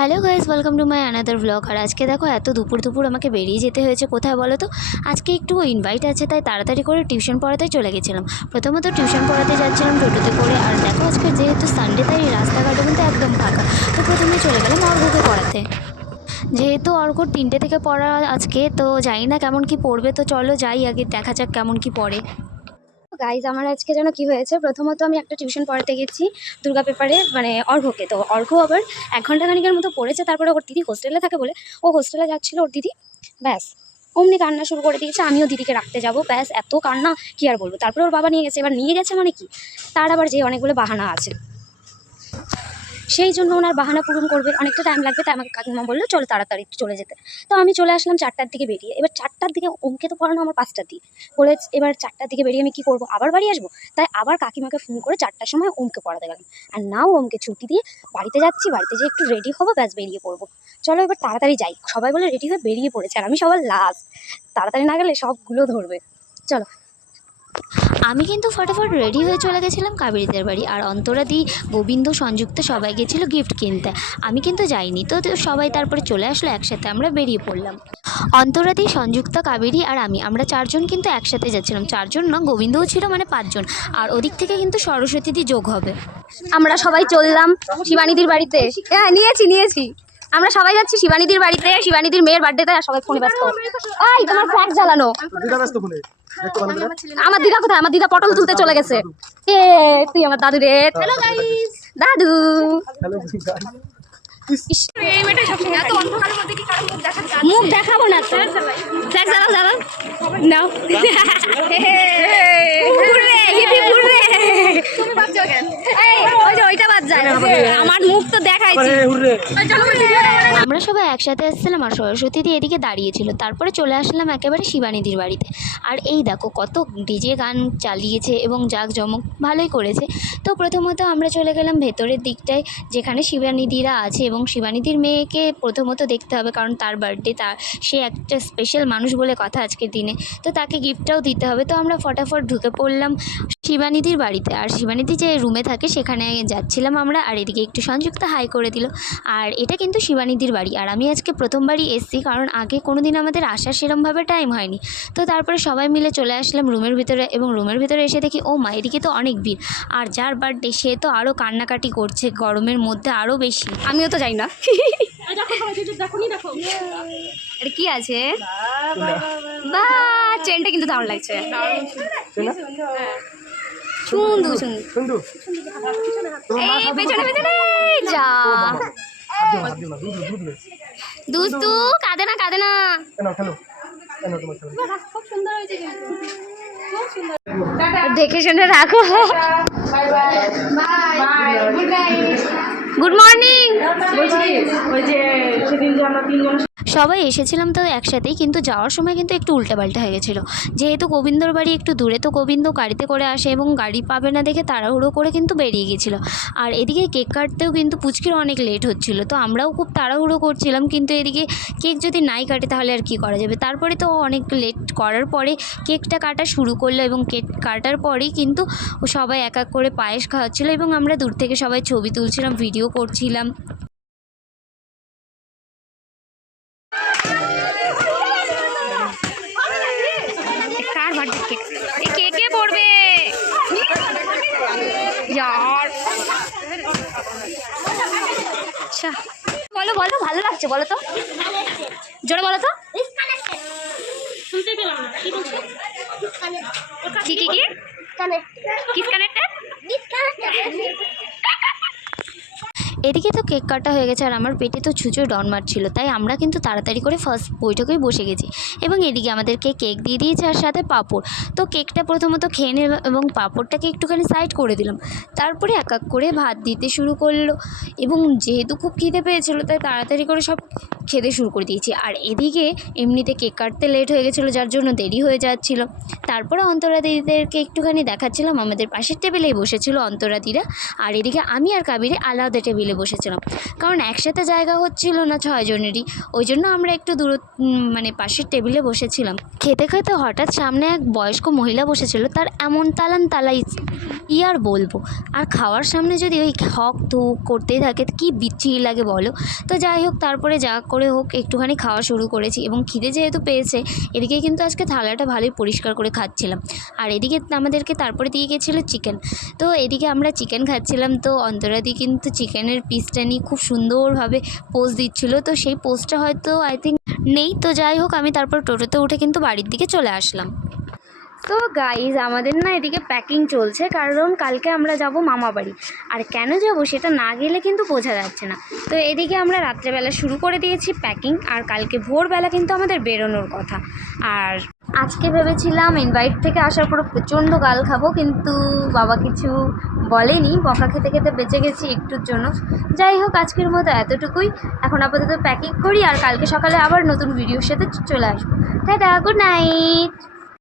Hello guys welcome to my another blog আর আজকে দেখো এত দুপুর দুপুর আমাকে বেরিয়ে যেতে হয়েছে, কোথায় বলো তো? আজকে একটু ইনভাইট আছে, তাই তাড়াতাড়ি করে টিউশন পড়াতে চলে গেছিলাম। প্রথমত টিউশন পড়াতে যাচ্ছিলাম টোটোতে করে, আর দেখো আজকে যেহেতু সানডে তাই রাস্তাঘাটও কিন্তু একদম ফাঁকা। তো প্রথমে চলে গেলাম অর্ঘকে পড়াতে। যেহেতু অর্ঘর তিনটে থেকে পড়া আজকে, তো জানি না কেমন কি পড়বে, তো চলো যাই, আগে দেখা যাক কেমন কি পড়ে। গাইজ আমার আজকে যেন কি হয়েছে? প্রথমত আমি একটা টিউশন পড়াতে গেছি দুর্গা পেপারে মানে অর্ঘকে তো অর্ঘ আবার এক ঘণ্টা খানিকের মতো পড়েছে, তারপরে ওর দিদি হোস্টেলে থাকে বলে, ও হোস্টেলে যাচ্ছিল ওর দিদি। ব্যাস, অমনি কান্না শুরু করে দিয়েছে, আমিও দিদিকে রাখতে যাব। ব্যাস, এত কান্না, কি আর বলব? তারপরে ওর বাবা নিয়ে গেছে, এবার নিয়ে গেছে মানে কি? তার আবার যে অনেকগুলো বাহানা আছে। সেই জন্য ওনার বাহানা পূরণ করবে, অনেকটা টাইম লাগবে, তাই আমাকে কাকিমা বলল, চলো তাড়াতাড়ি চলে যেতে। তো আমি চলে আসলাম চারটার দিকে বেরিয়ে। এবার চারটার দিকে ওমকে তো পড়ানো আমার পাঁচটার দিকে। বলে এবার চারটার দিকে বেরিয়ে আমি কী করব? আবার বাড়ি আসব? তাই আবার কাকিমাকে ফোন করে চারটার সময় ওমকে পড়াতে গেলাম। আর নাও ওমকে ছুটি দিয়ে বাড়িতে যাচ্ছি, বাড়িতে যেয়ে একটু রেডি হব, ব্যাস বেরিয়ে পড়ব। চলো এবার তাড়াতাড়ি যাই। সবাই বলে রেডি হয়ে বেরিয়ে পড়েছে, আর আমি সবার লাস্ট তাড়াতাড়ি না গেলে সবগুলো ধরবে। চলো। আমি কিন্তু ফটাফট রেডি হয়ে চলে গেছিলাম কাবেরীদের বাড়ি আর অন্তরাদি গোবিন্দ সংযুক্ত সবাই গেছিল গিফট কিনতে। আমি কিন্তু যাইনি তো সবাই তারপরে চলে আসলো একসাথে আমরা বেরিয়ে পড়লাম। অন্তরাদি সংযুক্ত কাবেরী আর আমি আমরা চারজন কিন্তু একসাথে যাচ্ছিলাম। চারজন না গোবিন্দও ছিল মানে পাঁচজন আর ওদিক থেকে কিন্তু সরস্বতীদি যোগ হবে। আমরা সবাই চললাম শিবানীদির বাড়িতে। হ্যাঁ নিয়েছি নিয়েছি। আমরা সবাই যাচ্ছি শিবানীদির বাড়িতে শিবানীদির মেয়ের বার্থডেতে আর সবাই ফোনে ব্যস্ত। ওই তোমার ফ্ল্যাগ জ্বালানো। করে। আমার দিদা কোথায়? আমার দিদা পটল তুলতে চলে গেছে। এ তুই আমার দাদু রে। দাদু। মুখ দেখাবো না তো। নাও। ওইটা বাদ যায়। আমার মুখ তো দেখাইছি। আমরা সবাই একসাথে এসেছিলাম আর সরস্বতী দি এদিকে দাঁড়িয়েছিল। তারপরে চলে আসলাম একেবারে শিবানীদির বাড়িতে। আর এই দেখো, কত ডিজে গান চালিয়েছে এবং জাঁকজমক ভালোই করেছে। তো প্রথমত আমরা চলে গেলাম ভেতরের দিকটায়, যেখানে শিবানীদিরা আছে এবং শিবানীদির মেয়েকে প্রথমত দেখতে হবে কারণ তার বার্থডে তার, সে একটা স্পেশাল মানুষ বলে কথা আজকের দিনে। তো তাকে গিফটটাও দিতে হবে। তো আমরা ফটাফট ঢুকে পড়লাম শিবানীদির বাড়িতে। আর শিবানীদি যে রুমে থাকে, সেখানে যাচ্ছিলাম আমরা। আর এদিকে একটু সংযুক্ত হাই করে দিল। আর এটা কিন্তু শিবানীদির বাড়ি। আর আমি আজকে প্রথমবারই এসছি কারণ আগে কোনো দিন আমাদের আসার সেরমভাবে টাইম হয়নি। তো তারপরে সবাই মিলে চলে আসলাম রুমের ভিতরে এবং রুমের ভিতরে এসে দেখি ও মা এদিকে তো অনেক ভিড়। আর যার বার্থডে সে তো আরও কান্নাকাটি করছে গরমের মধ্যে আরও বেশি। আমিও তো যাই না। এটা কি আছে? বা চেনটা কিন্তু দারুণ লাগছে। সুন্দর সুন্দর। সুন্দর। এই পেছনে পেছনে যা। হাত কাঁদে না কাঁদে না। দেখে শুনে রাখো। গুড কাঁদে না সবাই এসেছিলাম তো একসাথেই, কিন্তু যাওয়ার সময় কিন্তু একটু উল্টাপাল্টা হয়ে গেছিল। যেহেতু গোবিন্দর বাড়ি একটু দূরে, তো গোবিন্দ গাড়িতে করে আসে এবং গাড়ি পাবে না দেখে তাড়াহুড়ো করে কিন্তু বেরিয়ে গেছিল। আর এদিকে কেক কাটতেও কিন্তু পুচকির অনেক লেট হচ্ছিল, তো আমরাও খুব তাড়াহুড়ো করছিলাম, কিন্তু এদিকে কেক যদি নাই কাটে তাহলে আর কি করা যাবে? তারপরে তো অনেক লেট করার পরে কেকটা কাটা শুরু করল এবং কেক কাটার পরেই কিন্তু সবাই এক এক করে পায়েস খাওয়াচ্ছিলো এবং আমরা দূর থেকে সবাই ছবি তুলছিলাম ভিডিও করছিলাম কার বার্থডে কেক এই কেকে পড়বে यार আচ্ছা। বলো বলো ভালো লাগছে বলো তো। জোরে বলো তো। কি কি কি কিস কানেক্টেড এদিকে তো কেক কাটা হয়ে গেছে আর আমার পেটে তো ছুঁচো ডন মারছিল তাই আমরা কিন্তু তাড়াতাড়ি করে ফার্স্ট বৈঠকেই বসে গেছি। এবং এদিকে আমাদেরকে কেক দিয়ে দিয়েছে আর সাথে পাঁপড়। তো কেকটা প্রথমত খেয়ে নিলাম এবং পাঁপড়টাকে একটুখানি সাইড করে দিলাম। তারপরে এক এক করে ভাত দিতে শুরু করল এবং যেহেতু খুব খিদে পেয়েছিলো, তাই তাড়াতাড়ি করে সব খেতে শুরু করে দিয়েছি। আর এদিকে এমনিতে কেক কাটতে লেট হয়ে গেছিল, যার জন্য দেরি হয়ে যাচ্ছিল। তারপরে অন্তরা দিদিদেরকে একটুখানি দেখাচ্ছিলাম, আমাদের পাশের টেবিলেই বসেছিল অন্তরা দিরা আর এদিকে আমি আর কাবিরে আলাদা টেবিলে বসেছিলাম। কারণ একসাথে জায়গা হচ্ছিল না ছয়জনেরই ওই জন্য আমরা একটু দূর মানে পাশের টেবিলে বসেছিলাম। খেতে খেতে হঠাৎ সামনে এক বয়স্ক মহিলা বসেছিল। তার এমন তালান তালাই ই আর বলব? আর খাওয়ার সামনে যদি ওই হক ধুক করতেই থাকে, কি বিচ্ছিরি লাগে বলো? তো যাই হোক, তারপরে যা করে হোক, একটুখানি খাওয়া শুরু করেছি এবং খিদে যেহেতু পেয়েছে, এদিকে কিন্তু আজকে থালাটা ভালোই পরিষ্কার করে খাচ্ছিলাম। আর এদিকে আমাদেরকে তারপরে দিয়ে গেছিল চিকেন। তো এদিকে আমরা চিকেন খাচ্ছিলাম। তো অন্তরাদি কিন্তু চিকেনের পিসটা নিয়ে খুব সুন্দরভাবে পোজ দিচ্ছিল। তো সেই পোজটা হয়তো আই থিঙ্ক নেই। তো যাই হোক, আমি তারপর টোটোতে উঠে কিন্তু বাড়ির দিকে চলে আসলাম। তো গাইজ আমাদের না এদিকে প্যাকিং চলছে। কারণ কালকে আমরা যাব মামা বাড়ি। আর কেন যাব সেটা না গেলে কিন্তু বোঝা যাচ্ছে না। তো এদিকে আমরা রাত্রেবেলা শুরু করে দিয়েছি প্যাকিং আর কালকে ভোরবেলা কিন্তু আমাদের বেরোনোর কথা। আর আজকে ভেবেছিলাম ইনভাইট থেকে আসার পর প্রচণ্ড গাল খাব, কিন্তু বাবা কিছু বলেনি। বকা খেতে খেতে বেঁচে গেছি একটুর জন্য। যাই হোক, আজকের মতো এতটুকুই। এখন আপাতত প্যাকিং করি আর কালকে সকালে আবার নতুন ভিডিওর সাথে চলে আসব। Tata good night